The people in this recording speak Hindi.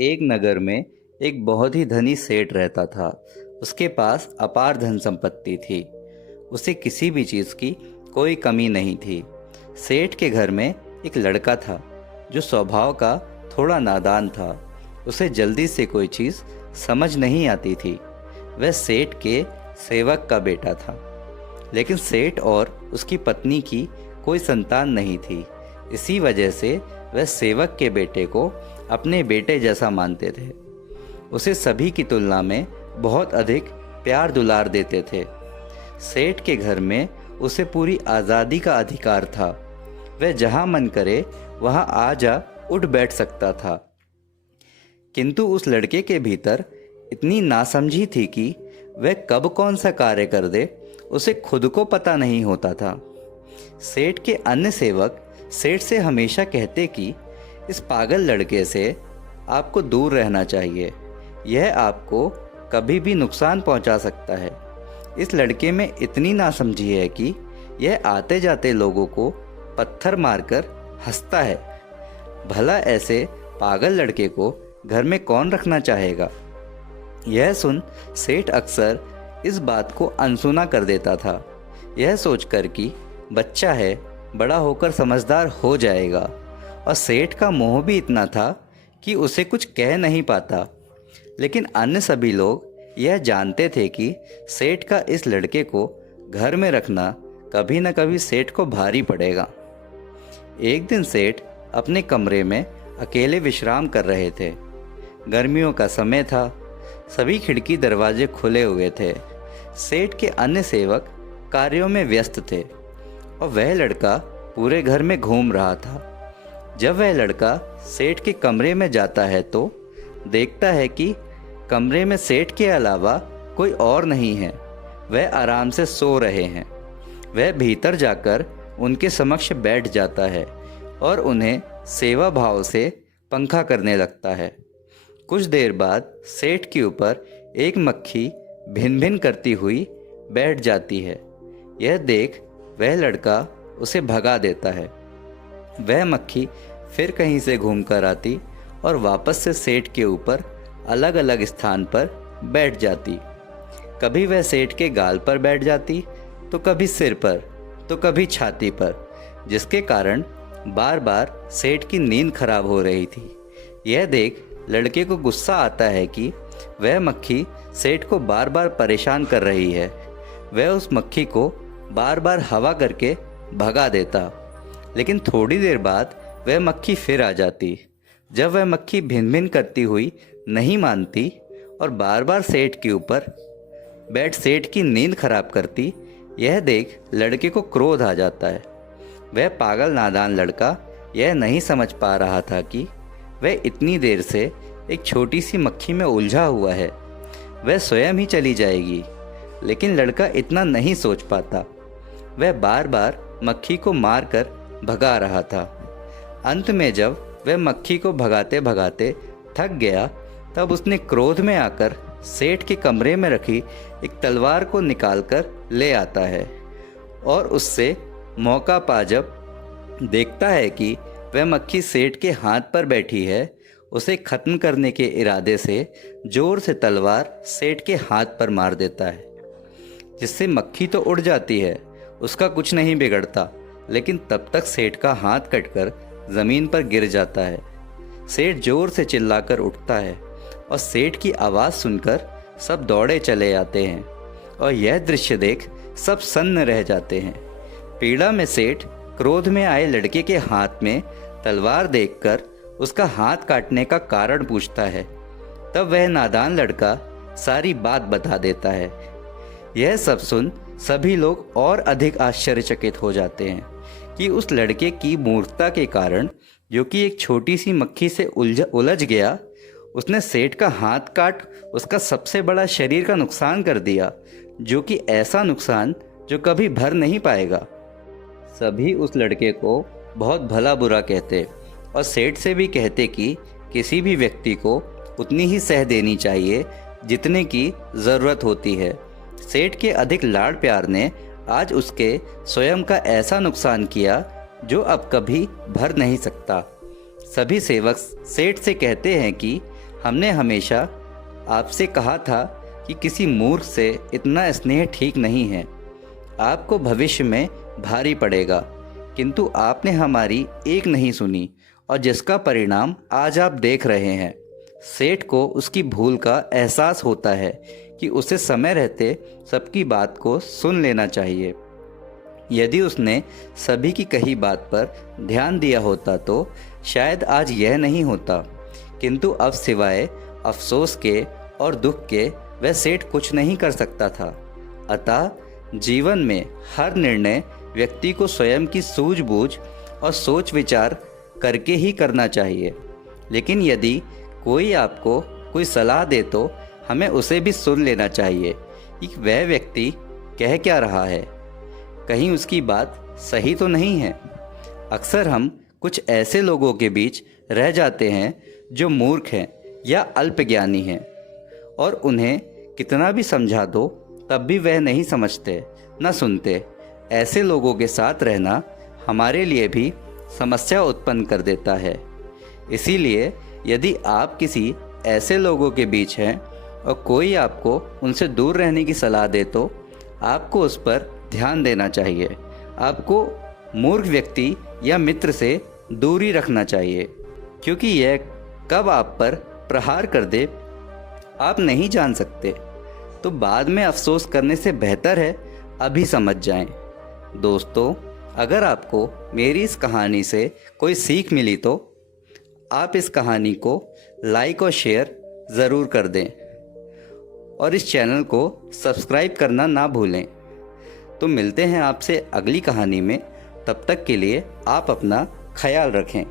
एक नगर में एक बहुत ही धनी सेठ रहता था। उसके पास अपार धन संपत्ति थी। उसे किसी भी चीज़ की कोई कमी नहीं थी। सेठ के घर में एक लड़का था जो स्वभाव का थोड़ा नादान था। उसे जल्दी से कोई चीज़ समझ नहीं आती थी। वह सेठ के सेवक का बेटा था, लेकिन सेठ और उसकी पत्नी की कोई संतान नहीं थी। इसी वजह से वह सेवक के बेटे को अपने बेटे जैसा मानते थे। उसे सभी की तुलना में बहुत अधिक प्यार दुलार देते थे। सेठ के घर में उसे पूरी आज़ादी का अधिकार था। वह जहाँ मन करे वहाँ आ जा उठ बैठ सकता था। किंतु उस लड़के के भीतर इतनी नासमझी थी कि वह कब कौन सा कार्य कर दे उसे खुद को पता नहीं होता था। सेठ के अन्य सेवक सेठ से हमेशा कहते कि इस पागल लड़के से आपको दूर रहना चाहिए, यह आपको कभी भी नुकसान पहुंचा सकता है। इस लड़के में इतनी नासमझी है कि यह आते जाते लोगों को पत्थर मारकर हंसता है। भला ऐसे पागल लड़के को घर में कौन रखना चाहेगा। यह सुन सेठ अक्सर इस बात को अनसुना कर देता था, यह सोचकर कि बच्चा है, बड़ा होकर समझदार हो जाएगा। और सेठ का मोह भी इतना था कि उसे कुछ कह नहीं पाता। लेकिन अन्य सभी लोग यह जानते थे कि सेठ का इस लड़के को घर में रखना कभी न कभी सेठ को भारी पड़ेगा। एक दिन सेठ अपने कमरे में अकेले विश्राम कर रहे थे। गर्मियों का समय था, सभी खिड़की दरवाजे खुले हुए थे। सेठ के अन्य सेवक कार्यों में व्यस्त थे और वह लड़का पूरे घर में घूम रहा था। जब वह लड़का सेठ के कमरे में जाता है तो देखता है कि कमरे में सेठ के अलावा कोई और नहीं है। वह आराम से सो रहे हैं। वह भीतर जाकर उनके समक्ष बैठ जाता है और उन्हें सेवा भाव से पंखा करने लगता है। कुछ देर बाद सेठ के ऊपर एक मक्खी भिन भिन करती हुई बैठ जाती है। यह देख वह लड़का उसे भगा देता है। वह मक्खी फिर कहीं से घूमकर आती और वापस से सेठ के ऊपर अलग अलग स्थान पर बैठ जाती। कभी वह सेठ के गाल पर बैठ जाती, तो कभी सिर पर, तो कभी छाती पर, जिसके कारण बार बार सेठ की नींद खराब हो रही थी। यह देख लड़के को गुस्सा आता है कि वह मक्खी सेठ को बार बार परेशान कर रही है। वह उस मक्खी को बार बार हवा करके भगा देता, लेकिन थोड़ी देर बाद वह मक्खी फिर आ जाती। जब वह मक्खी भिन भिन करती हुई नहीं मानती और बार बार सेठ के ऊपर बैठ सेठ की नींद खराब करती, यह देख लड़के को क्रोध आ जाता है। वह पागल नादान लड़का यह नहीं समझ पा रहा था कि वह इतनी देर से एक छोटी सी मक्खी में उलझा हुआ है। वह स्वयं ही चली जाएगी, लेकिन लड़का इतना नहीं सोच पाता। वह बार बार मक्खी को मारकर भगा रहा था। अंत में जब वह मक्खी को भगाते भगाते थक गया, तब उसने क्रोध में आकर सेठ के कमरे में रखी एक तलवार को निकालकर ले आता है और उससे मौका पा जब देखता है कि वह मक्खी सेठ के हाथ पर बैठी है, उसे खत्म करने के इरादे से जोर से तलवार सेठ के हाथ पर मार देता है, जिससे मक्खी तो उड़ जाती है, उसका कुछ नहीं बिगड़ता। लेकिन तब तक सेठ का हाथ कटकर ज़मीन पर गिर जाता है। सेठ जोर से चिल्लाकर उठता है और सेठ की आवाज़ सुनकर सब दौड़े चले आते हैं और यह दृश्य देख सब सन्न रह जाते हैं। पीड़ा में सेठ क्रोध में आए लड़के के हाथ में तलवार देखकर उसका हाथ काटने का कारण पूछता है। तब वह नादान लड़का सारी बात बता देता है। यह सब सुन सभी लोग और अधिक आश्चर्यचकित हो जाते हैं कि उस लड़के की मूर्खता के कारण, जो कि एक छोटी सी मक्खी से उलझ गया, उसने सेठ का हाथ काट उसका सबसे बड़ा शरीर का नुकसान कर दिया, जो कि ऐसा नुकसान जो कभी भर नहीं पाएगा। सभी उस लड़के को बहुत भला बुरा कहते और सेठ से भी कहते कि किसी भी व्यक्ति को उतनी ही सह देनी चाहिए जितने की ज़रूरत होती है। सेठ के अधिक लाड़ प्यार ने आज उसके स्वयं का ऐसा नुकसान किया जो अब कभी भर नहीं सकता। सभी सेवक सेठ से कहते हैं कि हमने हमेशा आपसे कहा था कि किसी मूर्ख से इतना स्नेह ठीक नहीं है, आपको भविष्य में भारी पड़ेगा। किंतु आपने हमारी एक नहीं सुनी और जिसका परिणाम आज आप देख रहे हैं। सेठ को उसकी भूल का एहसास होता है कि उसे समय रहते सबकी बात को सुन लेना चाहिए। यदि उसने सभी की कही बात पर ध्यान दिया होता तो शायद आज यह नहीं होता, किंतु अब सिवाय अफसोस के और दुख के वह सेठ कुछ नहीं कर सकता था। अतः जीवन में हर निर्णय व्यक्ति को स्वयं की सूझबूझ और सोच विचार करके ही करना चाहिए। लेकिन यदि कोई आपको कोई सलाह दे तो हमें उसे भी सुन लेना चाहिए कि वह व्यक्ति कह क्या रहा है, कहीं उसकी बात सही तो नहीं है। अक्सर हम कुछ ऐसे लोगों के बीच रह जाते हैं जो मूर्ख हैं या अल्पज्ञानी हैं, और उन्हें कितना भी समझा दो तब भी वह नहीं समझते न सुनते। ऐसे लोगों के साथ रहना हमारे लिए भी समस्या उत्पन्न कर देता है। इसीलिए यदि आप किसी ऐसे लोगों के बीच हैं और कोई आपको उनसे दूर रहने की सलाह दे तो आपको उस पर ध्यान देना चाहिए। आपको मूर्ख व्यक्ति या मित्र से दूरी रखना चाहिए, क्योंकि यह कब आप पर प्रहार कर दे आप नहीं जान सकते। तो बाद में अफसोस करने से बेहतर है अभी समझ जाएं। दोस्तों, अगर आपको मेरी इस कहानी से कोई सीख मिली तो आप इस कहानी को लाइक और शेयर ज़रूर कर दें और इस चैनल को सब्सक्राइब करना ना भूलें। तो मिलते हैं आपसे अगली कहानी में। तब तक के लिए आप अपना ख्याल रखें।